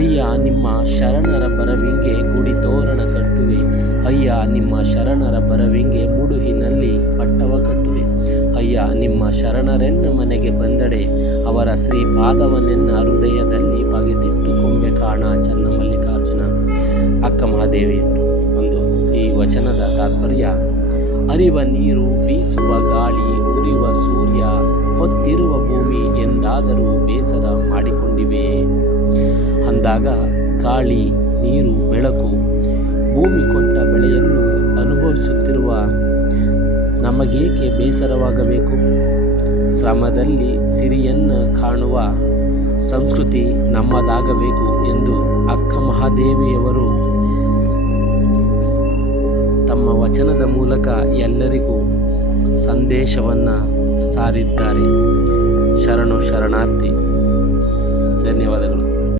ಅಯ್ಯ, ನಿಮ್ಮ ಶರಣರ ಬರವಿಂಗೆ ಗುಡಿ ತೋರಣ ಕಟ್ಟುವೆ. ಅಯ್ಯ, ನಿಮ್ಮ ಶರಣರ ಬರವಿಂಗೆ ಮುಡುಹಿನಲ್ಲಿ ಪಟ್ಟವ ಕಟ್ಟುವೆ. ಅಯ್ಯ, ನಿಮ್ಮ ಶರಣರೆನ್ನ ಮನೆಗೆ ಬಂದಡೆ. ಅವರ ಶ್ರೀ ಶ್ರೀಪಾದವನೆನ್ನ ಹೃದಯದಲ್ಲಿ ಬಗೆದಿಟ್ಟು ಕೊಂಬೆ ಕಾಣ, ಚನ್ನ ಮಲ್ಲಿಕಾರ್ಜುನ. ಅಕ್ಕ ಮಹಾದೇವಿ, ಒಂದು ಈ ವಚನದ ತಾತ್ಪರ್ಯ. ಅರಿವ ನೀರು ಬೀಸುವ ಗಾಳಿ, ಉರಿವ ಸೂರ್ಯ, ಹೊತ್ತಿರುವ ಭೂಮಿ, ಎಂದಾದರೂ ಬೇಸರ. ಅಂದಾಗ ಗಾಳಿ ನೀರು, ಬೆಳಕು, ಭೂಮಿ ಕೊಟ್ಟ ಬೆಳೆಯನ್ನು ಅನುಭವಿಸುತ್ತಿರುವ ನಮಗೇಕೆ ಬೇಸರವಾಗಬೇಕು? ಶ್ರಮದಲ್ಲಿ ಸಿರಿಯನ್ನು ಕಾಣುವ ಸಂಸ್ಕೃತಿ ನಮ್ಮದಾಗಬೇಕು ಎಂದು ಅಕ್ಕ ಮಹಾದೇವಿಯವರು ತಮ್ಮ ವಚನದ ಮೂಲಕ ಎಲ್ಲರಿಗೂ ಸಂದೇಶವನ್ನು ಸಾರಿದ್ದಾರೆ. ಶರಣು ಶರಣಾರ್ಥಿ.